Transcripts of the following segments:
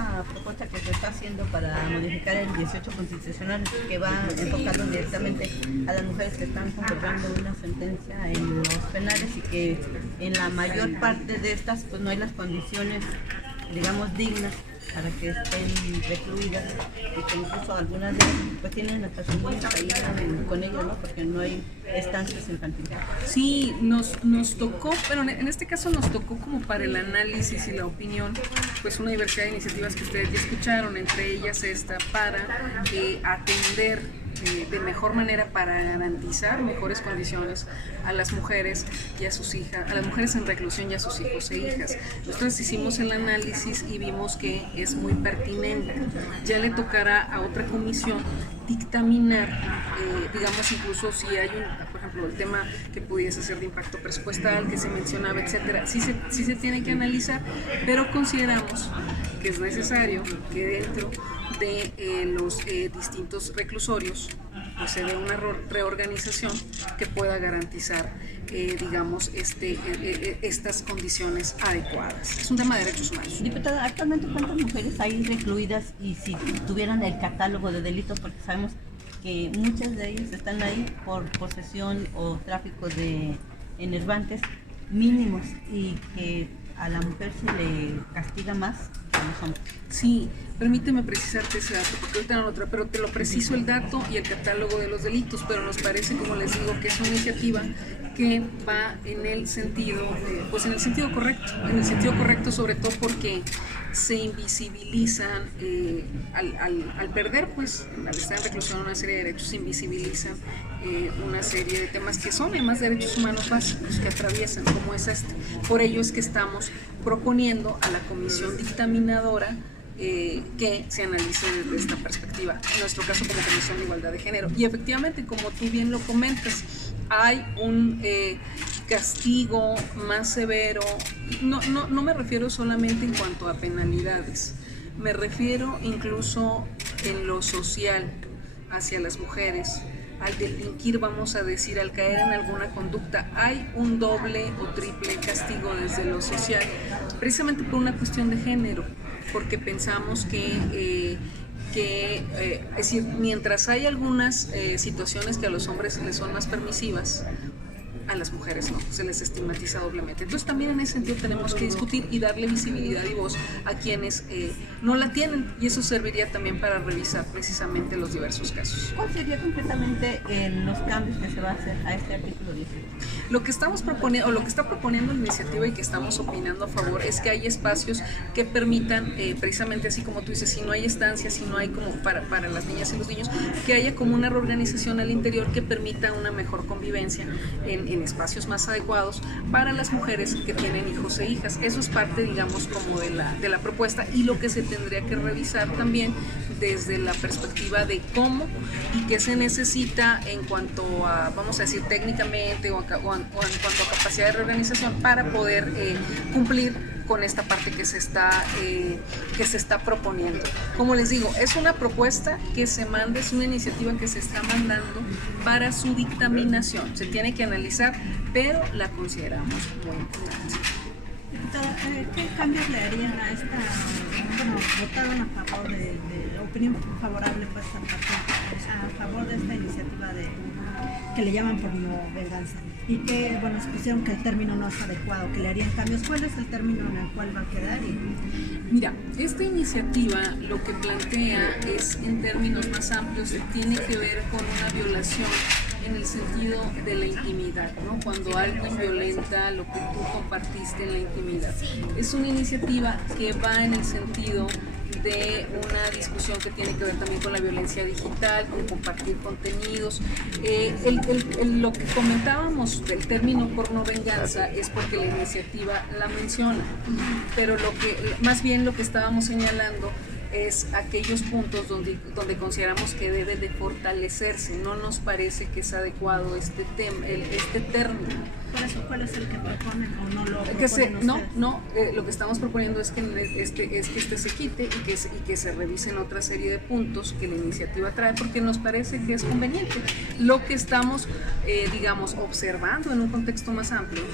esta propuesta que se está haciendo para modificar el 18 constitucional, que va enfocado directamente a las mujeres que están concordando una sentencia en los penales y que en la mayor parte de estas pues no hay las condiciones, digamos, dignas para que estén recluidas y que incluso algunas de ellas pues tienen hasta su niños ahí con ellos, ¿no? Porque no hay estancias infantiles. Sí, nos tocó, pero en este caso nos tocó como para el análisis y la opinión, pues una diversidad de iniciativas que ustedes ya escucharon, entre ellas esta para atender de mejor manera, para garantizar mejores condiciones a las mujeres y a sus hijas, a las mujeres en reclusión y a sus hijos e hijas. Nosotros hicimos el análisis y vimos que es muy pertinente. Ya le tocará a otra comisión dictaminar, digamos, incluso si hay por ejemplo, el tema que pudiese ser de impacto presupuestal, que se mencionaba, etcétera, sí se tiene que analizar, pero consideramos que es necesario que dentro de los distintos reclusorios pues se dé una reorganización que pueda garantizar, digamos, estas condiciones adecuadas. Es un tema de derechos humanos. Diputada, actualmente ¿cuántas mujeres hay recluidas y si tuvieran el catálogo de delitos? Porque sabemos que muchas de ellas están ahí por posesión o tráfico de enervantes mínimos y que a la mujer se le castiga más que a los hombres. Sí, permíteme precisarte ese dato, porque ahorita no lo traigo, pero te lo preciso el dato y el catálogo de los delitos, pero nos parece, como les digo, que es una iniciativa que va en el sentido, pues en el sentido correcto, sobre todo porque se invisibilizan, al perder, pues, al estar en reclusión una serie de derechos, se invisibilizan una serie de temas que son además derechos humanos básicos que atraviesan, como es este. Por ello es que estamos proponiendo a la comisión dictaminadora que se analice desde esta perspectiva, en nuestro caso como Comisión de Igualdad de Género. Y efectivamente, como tú bien lo comentas, hay un castigo más severo, no me refiero solamente en cuanto a penalidades, me refiero incluso en lo social hacia las mujeres. Al delinquir, vamos a decir, al caer en alguna conducta, hay un doble o triple castigo desde lo social, precisamente por una cuestión de género, porque pensamos que es decir, mientras hay algunas situaciones que a los hombres les son más permisivas, a las mujeres no, se les estigmatiza doblemente. Entonces también en ese sentido tenemos que discutir y darle visibilidad y voz a quienes no la tienen, y eso serviría también para revisar precisamente los diversos casos. ¿Cuál sería concretamente los cambios que se va a hacer a este artículo 18? Lo que estamos proponiendo, o lo que está proponiendo la iniciativa y que estamos opinando a favor, es que hay espacios que permitan, precisamente así como tú dices, si no hay estancias, si no hay como para las niñas y los niños, que haya como una reorganización al interior que permita una mejor convivencia en espacios más adecuados para las mujeres que tienen hijos e hijas. Eso es parte, digamos, como de la propuesta, y lo que se tendría que revisar también desde la perspectiva de cómo y qué se necesita en cuanto a, vamos a decir, técnicamente o en cuanto a capacidad de reorganización para poder cumplir con esta parte que se está proponiendo. Como les digo, es una propuesta que se manda, es una iniciativa que se está mandando para su dictaminación. Se tiene que analizar, pero la consideramos muy importante. Diputada, ¿qué cambios le harían a esta, bueno, votaron a favor de opinión favorable pues a favor de esta iniciativa que le llaman por no venganza, y que, bueno, expusieron que el término no es adecuado, que le harían cambios? ¿Cuál es el término en el cual va a quedar? Mira, esta iniciativa lo que plantea es, en términos más amplios, tiene que ver con una violación en el sentido de la intimidad, ¿no? Cuando alguien violenta lo que tú compartiste en la intimidad. Es una iniciativa que va en el sentido de una discusión que tiene que ver también con la violencia digital, con compartir contenidos. Lo que comentábamos del término porno venganza es porque la iniciativa la menciona, pero más bien lo que estábamos señalando es aquellos puntos donde consideramos que debe de fortalecerse. No nos parece que es adecuado este término. Por eso, ¿cuál es el que proponen o no lo proponen ustedes? Lo que estamos proponiendo es que este se quite y que se revisen otra serie de puntos que la iniciativa trae, porque nos parece que es conveniente. Lo que estamos, digamos, observando en un contexto más amplio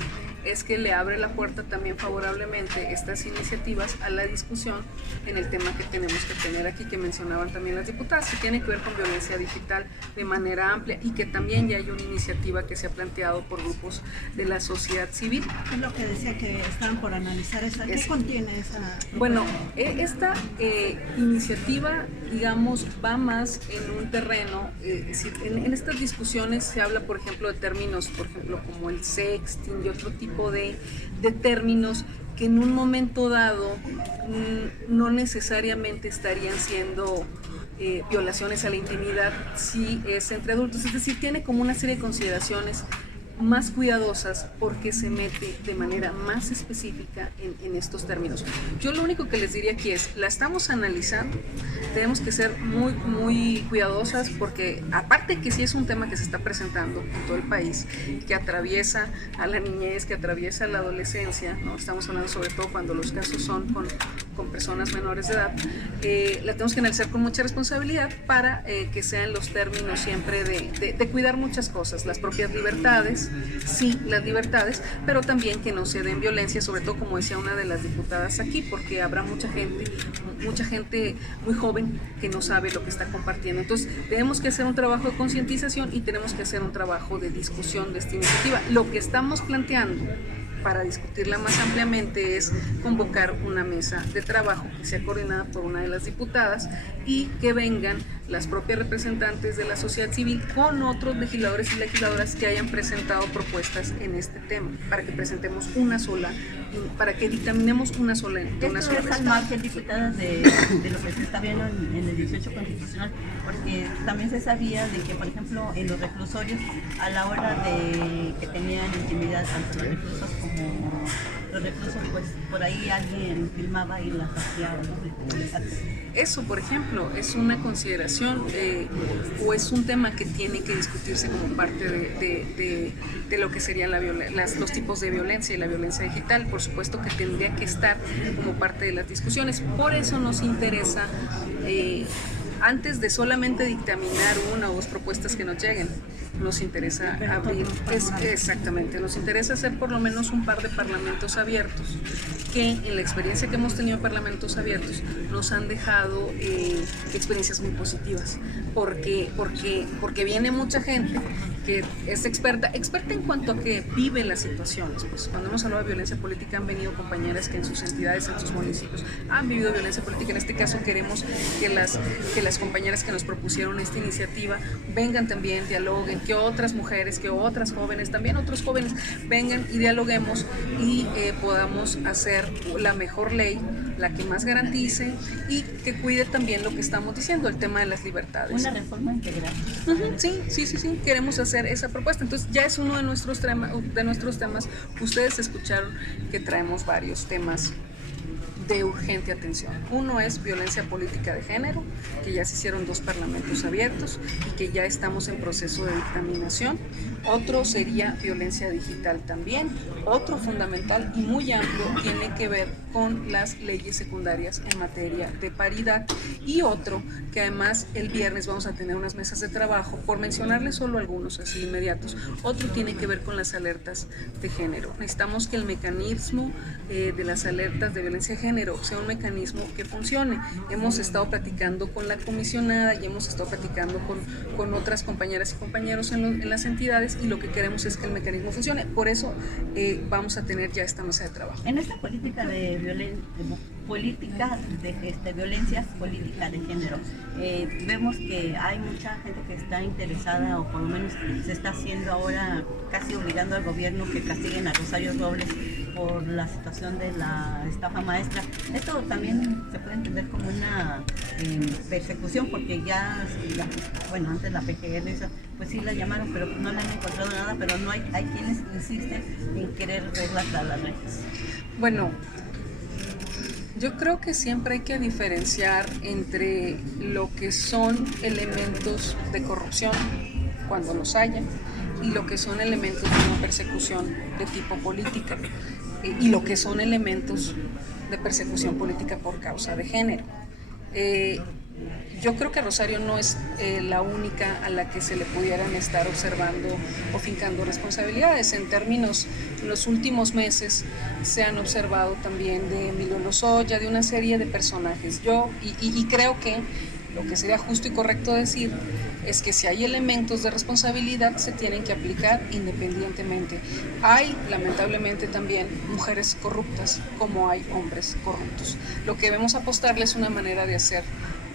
es que le abre la puerta también favorablemente estas iniciativas a la discusión en el tema que tenemos que tener aquí, que mencionaban también las diputadas, que tiene que ver con violencia digital de manera amplia y que también ya hay una iniciativa que se ha planteado por grupos de la sociedad civil. Es lo que decía que estaban por analizar esa. ¿Qué contiene esa? Bueno, esta iniciativa, digamos, va más en un terreno, en estas discusiones se habla, por ejemplo, de términos, por ejemplo, como el sexting y otro tipo de términos que en un momento dado no necesariamente estarían siendo violaciones a la intimidad si es entre adultos, es decir, tiene como una serie de consideraciones más cuidadosas porque se mete de manera más específica en estos términos. Yo lo único que les diría aquí es, la estamos analizando, tenemos que ser muy, muy cuidadosas porque aparte que sí es un tema que se está presentando en todo el país, que atraviesa a la niñez, que atraviesa la adolescencia, ¿no? Estamos hablando sobre todo cuando los casos son con personas menores de edad, la tenemos que analizar con mucha responsabilidad para que sean los términos siempre de cuidar muchas cosas, las propias libertades, sí, las libertades, pero también que no se den violencia, sobre todo como decía una de las diputadas aquí, porque habrá mucha gente muy joven que no sabe lo que está compartiendo. Entonces tenemos que hacer un trabajo de concientización y tenemos que hacer un trabajo de discusión de esta iniciativa. Lo que estamos planteando para discutirla más ampliamente es convocar una mesa de trabajo que sea coordinada por una de las diputadas y que vengan las propias representantes de la sociedad civil con otros legisladores y legisladoras que hayan presentado propuestas en este tema, para que presentemos una sola, para que dictaminemos una sola vez. Esto es al margen, diputadas, de lo que se está viendo en el 18 constitucional, porque también se sabía de que, por ejemplo, en los reclusorios, a la hora de que tenían intimidad, tanto los reclusos como los reclusos, pues por ahí alguien filmaba y las hacía. Eso, por ejemplo, es una consideración o es un tema que tiene que discutirse como parte de lo que serían los tipos de violencia y la violencia digital. Por supuesto que tendría que estar como parte de las discusiones. Por eso nos interesa, antes de solamente dictaminar una o dos propuestas que nos lleguen, nos interesa abrir, exactamente, nos interesa hacer por lo menos un par de parlamentos abiertos, que en la experiencia que hemos tenido en parlamentos abiertos nos han dejado experiencias muy positivas, porque viene mucha gente que es experta en cuanto a que vive las situaciones. Pues cuando hemos hablado de violencia política han venido compañeras que en sus entidades, en sus municipios han vivido violencia política. En este caso queremos que las compañeras que nos propusieron esta iniciativa vengan también, dialoguen, que otras mujeres, que otras jóvenes, también otros jóvenes vengan y dialoguemos y podamos hacer la mejor ley, la que más garantice y que cuide también lo que estamos diciendo, el tema de las libertades. Una reforma integral. Sí, queremos hacer esa propuesta. Entonces ya es uno de nuestros temas. Ustedes escucharon que traemos varios temas de urgente atención. Uno es violencia política de género, que ya se hicieron 2 parlamentos abiertos y que ya estamos en proceso de dictaminación. Otro sería violencia digital también. Otro fundamental y muy amplio tiene que ver con las leyes secundarias en materia de paridad. Y otro que además el viernes vamos a tener unas mesas de trabajo, por mencionarles solo algunos así inmediatos. Otro tiene que ver con las alertas de género. Necesitamos que el mecanismo de las alertas de violencia de género sea un mecanismo que funcione. Hemos estado platicando con la comisionada y hemos estado platicando con otras compañeras y compañeros en las entidades y lo que queremos es que el mecanismo funcione. Por eso vamos a tener ya esta mesa de trabajo. En esta política de violencia política de género, vemos que hay mucha gente que está interesada, o por lo menos se está haciendo ahora, casi obligando al gobierno que castiguen a Rosario Robles por la situación de la estafa maestra. Esto también se puede entender como una persecución, porque ya, antes la PGR, pues sí la llamaron, pero no le han encontrado nada, pero no hay quienes insisten en querer reglas a las redes. Bueno, yo creo que siempre hay que diferenciar entre lo que son elementos de corrupción, cuando los haya, y lo que son elementos de una persecución de tipo política, y lo que son elementos de persecución política por causa de género. Yo creo que Rosario no es la única a la que se le pudieran estar observando o fincando responsabilidades. En términos, en los últimos meses se han observado también de Emilio Lozoya, de una serie de personajes. Y creo que lo que sería justo y correcto decir es que si hay elementos de responsabilidad se tienen que aplicar independientemente. Hay lamentablemente también mujeres corruptas como hay hombres corruptos. Lo que debemos apostarle es una manera de hacer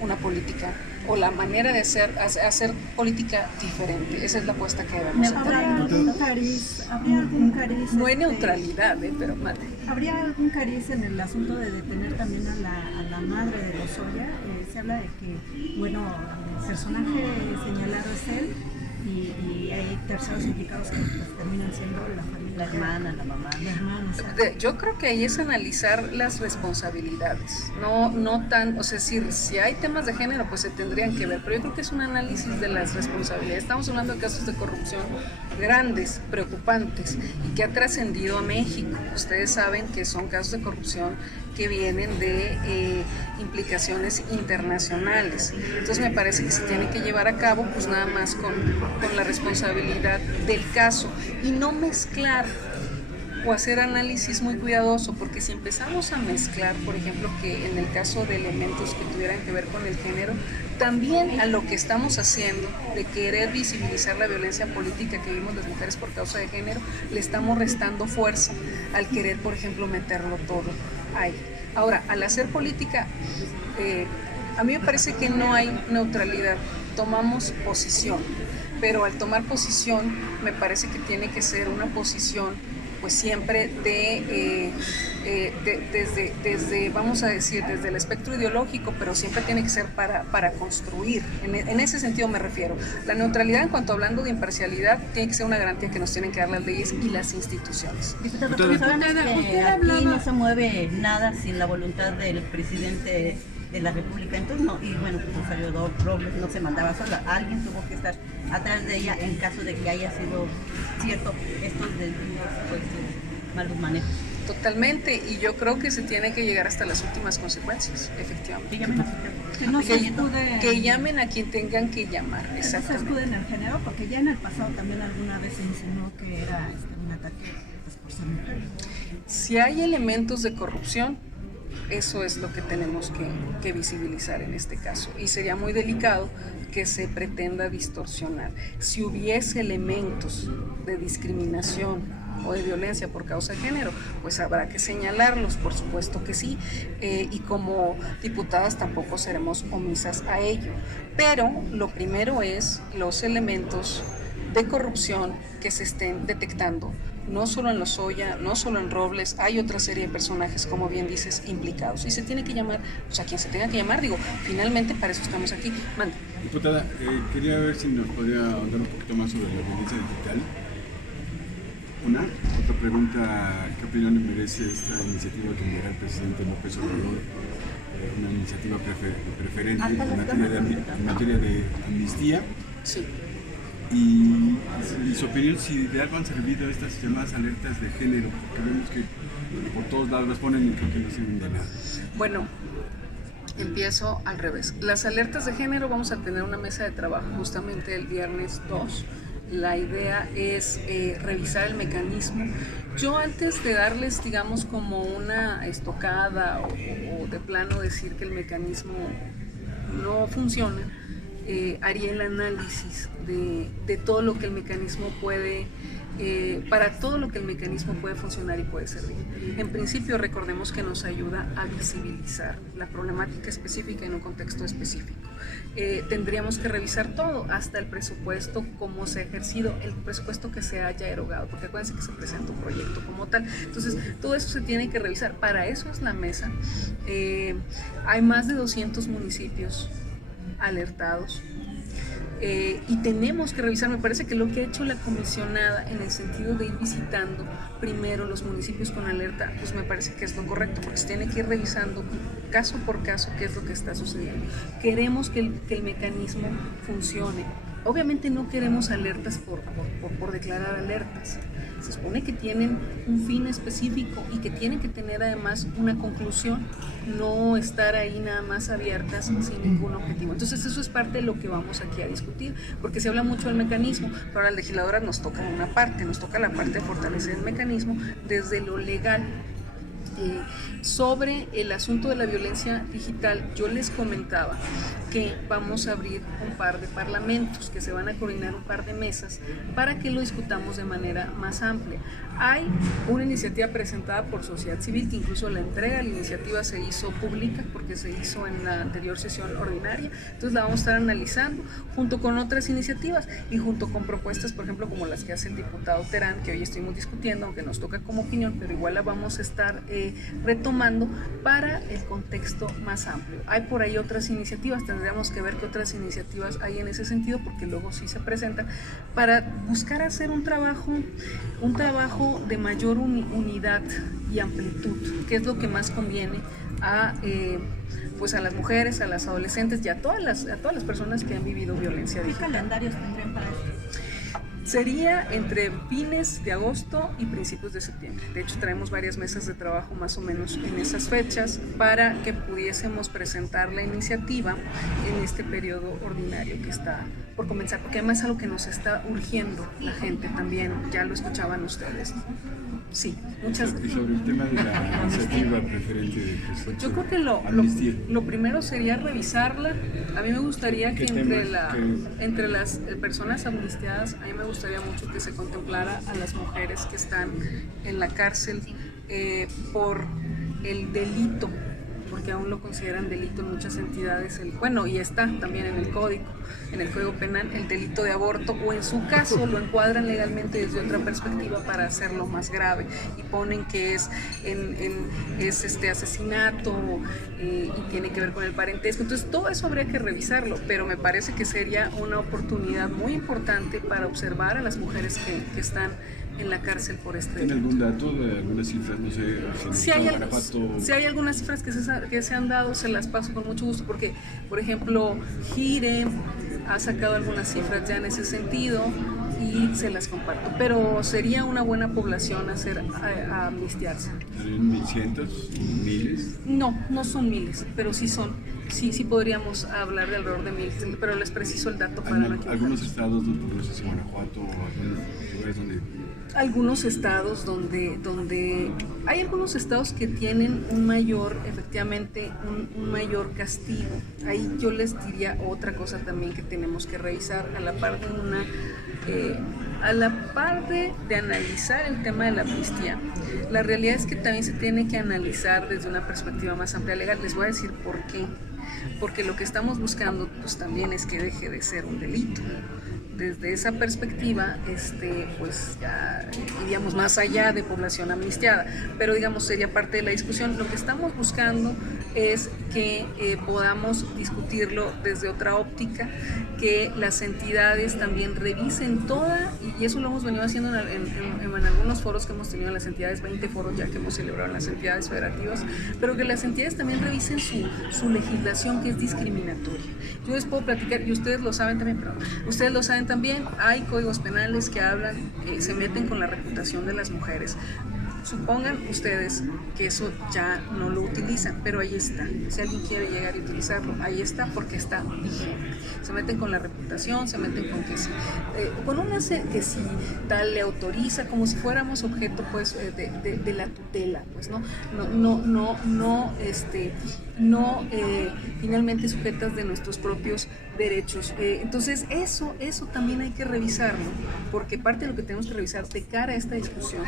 una política o la manera de hacer política diferente. Esa es la apuesta que debemos hacer. ¿Habría algún cariz? No hay neutralidad, pero mate. ¿Habría algún cariz en el asunto de detener también a la madre de Lozoya? Se habla de que, bueno, el personaje señalado es él y hay terceros implicados que pues, terminan siendo la familia. La hermana, la mamá. La hermana, yo creo que ahí es analizar las responsabilidades, no tan, o sea, si hay temas de género pues se tendrían que ver, pero yo creo que es un análisis de las responsabilidades. Estamos hablando de casos de corrupción grandes, preocupantes y que ha trascendido a México. Ustedes saben que son casos de corrupción que vienen de implicaciones internacionales. Entonces me parece que se tiene que llevar a cabo pues nada más con la responsabilidad del caso y no mezclar o hacer análisis muy cuidadoso, porque si empezamos a mezclar, por ejemplo, que en el caso de elementos que tuvieran que ver con el género, también a lo que estamos haciendo de querer visibilizar la violencia política que vivimos las mujeres por causa de género, le estamos restando fuerza al querer, por ejemplo, meterlo todo ahí. Ahora, al hacer política, a mí me parece que no hay neutralidad, tomamos posición, pero al tomar posición me parece que tiene que ser una posición pues siempre desde, vamos a decir, desde el espectro ideológico, pero siempre tiene que ser para construir. En ese sentido me refiero. La neutralidad, en cuanto hablando de imparcialidad, tiene que ser una garantía que nos tienen que dar las leyes y las instituciones. Diputada, aquí no se mueve nada sin la voluntad del presidente de la República, entonces no, y bueno, pues Rosario Robles no se mandaba sola, alguien tuvo que estar atrás de ella en caso de que haya sido cierto estos desvíos, pues malos manejos. Totalmente, y yo creo que se tiene que llegar hasta las últimas consecuencias, efectivamente. Que llamen a quien tengan que llamar, exactamente. No se escuden en el género, porque ya en el pasado también alguna vez se insinuó que era un ataque pues, por ser mujer. Si hay elementos de corrupción, eso es lo que tenemos que visibilizar en este caso, y sería muy delicado que se pretenda distorsionar. Si hubiese elementos de discriminación o de violencia por causa de género, pues habrá que señalarlos, por supuesto que sí, y como diputadas tampoco seremos omisas a ello. Pero lo primero es los elementos de corrupción que se estén detectando, no solo en Lozoya, no solo en Robles, hay otra serie de personajes, como bien dices, implicados. Y se tiene que llamar, o sea, quien se tenga que llamar, digo, finalmente para eso estamos aquí. Manda. Diputada, quería ver si nos podría ahondar un poquito más sobre la violencia digital. Otra pregunta, ¿qué opinión le merece esta iniciativa que lidera el presidente López Obrador? Una iniciativa preferente en materia de amnistía. Sí. Y su opinión, si de algo han servido estas llamadas alertas de género, porque vemos que por todos lados las ponen y creo que no sirven de nada. Bueno, empiezo al revés. Las alertas de género, vamos a tener una mesa de trabajo justamente el viernes 2. La idea es revisar el mecanismo. Yo antes de darles, digamos, como una estocada o de plano decir que el mecanismo no funciona, haría el análisis de todo lo que el mecanismo puede, para todo lo que el mecanismo puede funcionar y puede servir. En principio, recordemos que nos ayuda a visibilizar la problemática específica en un contexto específico. Tendríamos que revisar todo, hasta el presupuesto, cómo se ha ejercido, el presupuesto que se haya erogado, porque acuérdense que se presenta un proyecto como tal. Entonces, todo eso se tiene que revisar. Para eso es la mesa. Hay más de 200 municipios alertados. Y tenemos que revisar, me parece que lo que ha hecho la comisionada en el sentido de ir visitando primero los municipios con alerta, pues me parece que es lo correcto, porque se tiene que ir revisando caso por caso qué es lo que está sucediendo. Queremos que el mecanismo funcione. Obviamente no queremos alertas por declarar alertas. se supone que tienen un fin específico y que tienen que tener además una conclusión, no estar ahí nada más abiertas sin ningún objetivo. Entonces eso es parte de lo que vamos aquí a discutir, porque se habla mucho del mecanismo, pero a las legisladoras nos toca una parte, nos toca la parte de fortalecer el mecanismo desde lo legal. Sobre el asunto de la violencia digital, yo les comentaba que vamos a abrir un par de parlamentos, que se van a coordinar un par de mesas para que lo discutamos de manera más amplia. Hay una iniciativa presentada por sociedad civil, que incluso la entrega de la iniciativa se hizo pública porque se hizo en la anterior sesión ordinaria, entonces la vamos a estar analizando junto con otras iniciativas y junto con propuestas, por ejemplo, como las que hace el diputado Terán, que hoy estuvimos discutiendo, aunque nos toca como opinión, pero igual la vamos a estar retomando para el contexto más amplio. Hay por ahí otras iniciativas, tendríamos que ver qué otras iniciativas hay en ese sentido, porque luego sí se presentan, para buscar hacer un trabajo de mayor unidad y amplitud, que es lo que más conviene a pues a las mujeres, a las adolescentes y a todas las personas que han vivido violencia ¿Qué digital. calendarios tendrían para esto? Sería entre fines de agosto y principios de septiembre. De hecho, traemos varias mesas de trabajo más o menos en esas fechas para que pudiésemos presentar la iniciativa en este periodo ordinario que está por comenzar, porque además es algo que nos está urgiendo la gente también, ya lo escuchaban ustedes. Sí, muchas gracias. Y sobre el tema de la iniciativa preferente de presidente, Yo creo que lo primero sería revisarla. A mí me gustaría que entre las personas amnistiadas, a mí me gustaría mucho que se contemplara a las mujeres que están en la cárcel por el delito, porque aún lo consideran delito en muchas entidades, y está también en el Código Penal, el delito de aborto, o en su caso lo encuadran legalmente desde otra perspectiva para hacerlo más grave, y ponen que es asesinato y tiene que ver con el parentesco. Entonces todo eso habría que revisarlo, pero me parece que sería una oportunidad muy importante para observar a las mujeres que están en la cárcel por este delito. ¿Tiene algún dato de algunas cifras? No sé, si hay algunas cifras que se han dado, se las paso con mucho gusto, porque, por ejemplo, Gire ha sacado algunas cifras ya en ese sentido y se las comparto, pero sería una buena población a amnistiarse. ¿Serían cientos, miles? No son miles, pero sí podríamos hablar de alrededor de 1000, pero les preciso el dato para no equivocarme. ¿Algunos estados, no sé si Guanajuato o algunos lugares donde...? Algunos estados donde hay algunos estados que tienen un mayor castigo. Ahí yo les diría otra cosa también que tenemos que revisar a la par de analizar el tema de la amnistía. La realidad es que también se tiene que analizar desde una perspectiva más amplia legal. Les voy a decir por qué. Porque lo que estamos buscando pues también es que deje de ser un delito. Desde esa perspectiva, pues ya iríamos más allá de población amnistiada, pero digamos sería parte de la discusión. Lo que estamos buscando es que podamos discutirlo desde otra óptica, que las entidades también revisen toda, y eso lo hemos venido haciendo en algunos foros que hemos tenido en las entidades, 20 foros ya que hemos celebrado en las entidades federativas, pero que las entidades también revisen su legislación, que es discriminatoria. Yo les puedo platicar, y ustedes lo saben también, hay códigos penales que hablan, se meten con la reputación de las mujeres. Supongan ustedes que eso ya no lo utilizan, pero ahí está. Si alguien quiere llegar a utilizarlo, ahí está, porque está vigente. Se meten con la reputación, se meten con que sí, que si tal le autoriza, como si fuéramos objeto pues de la tutela, pues no finalmente sujetas de nuestros propios derechos. Entonces eso también hay que revisarlo, porque parte de lo que tenemos que revisar de cara a esta discusión,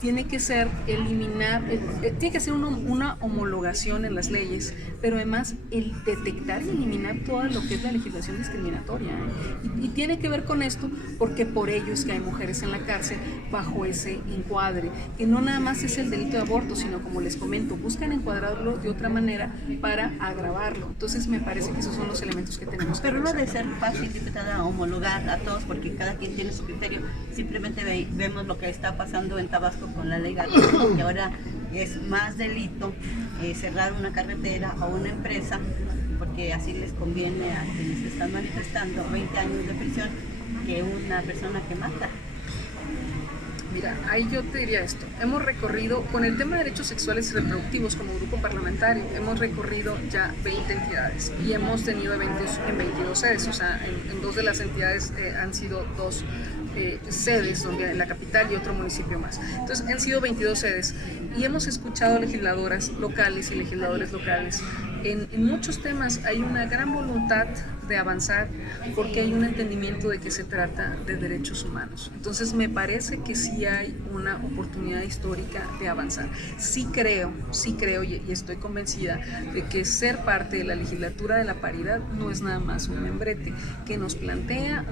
tiene que ser tiene que ser una homologación en las leyes, pero además el detectar y eliminar todo lo que es la legislación discriminatoria, y tiene que ver con esto, porque por ello es que hay mujeres en la cárcel bajo ese encuadre, que no nada más es el delito de aborto, sino, como les comento, buscan encuadrarlo de otra manera para agravarlo. Entonces me parece que esos son los elementos que tenemos que revisar. Pero no debe ser fácil, diputada, homologar a todos, porque cada quien tiene su criterio. Simplemente vemos lo que está pasando en Tabasco con la ley García, que ahora es más delito cerrar una carretera o una empresa, porque así les conviene a quienes están manifestando 20 años de prisión que una persona que mata. Mira, ahí yo te diría esto. Hemos recorrido, con el tema de derechos sexuales y reproductivos como grupo parlamentario, hemos recorrido ya 20 entidades y hemos tenido eventos en 22 sedes, o sea, en 2 de las entidades han sido 2 sedes, donde en la capital y otro municipio más. Entonces, han sido 22 sedes y hemos escuchado legisladoras locales y legisladores locales. En muchos temas hay una gran voluntad de avanzar porque hay un entendimiento de que se trata de derechos humanos. Entonces me parece que sí hay una oportunidad histórica de avanzar. Sí creo y estoy convencida de que ser parte de la legislatura de la paridad no es nada más un membrete, que nos plantea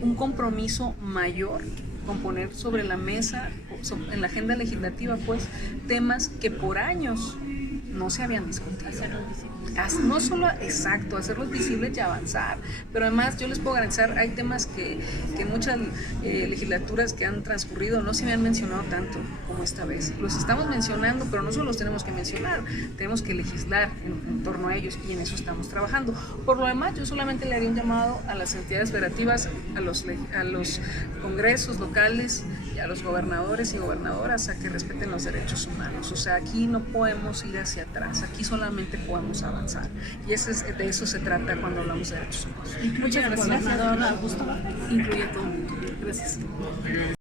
un compromiso mayor con poner sobre la mesa, en la agenda legislativa, pues, temas que por años no se habían discutido. No solo, exacto, hacerlos visibles y avanzar, pero además yo les puedo garantizar, hay temas que muchas legislaturas que han transcurrido no se habían mencionado tanto como esta vez. Los estamos mencionando, pero no solo los tenemos que mencionar, tenemos que legislar en torno a ellos y en eso estamos trabajando. Por lo demás, yo solamente le haría un llamado a las entidades federativas, a los congresos locales, y a los gobernadores y gobernadoras a que respeten los derechos humanos. O sea, aquí no podemos ir hacia atrás, aquí solamente podemos avanzar. Y de eso se trata cuando hablamos de derechos humanos. Muchas gracias. Incluye todo. Gracias.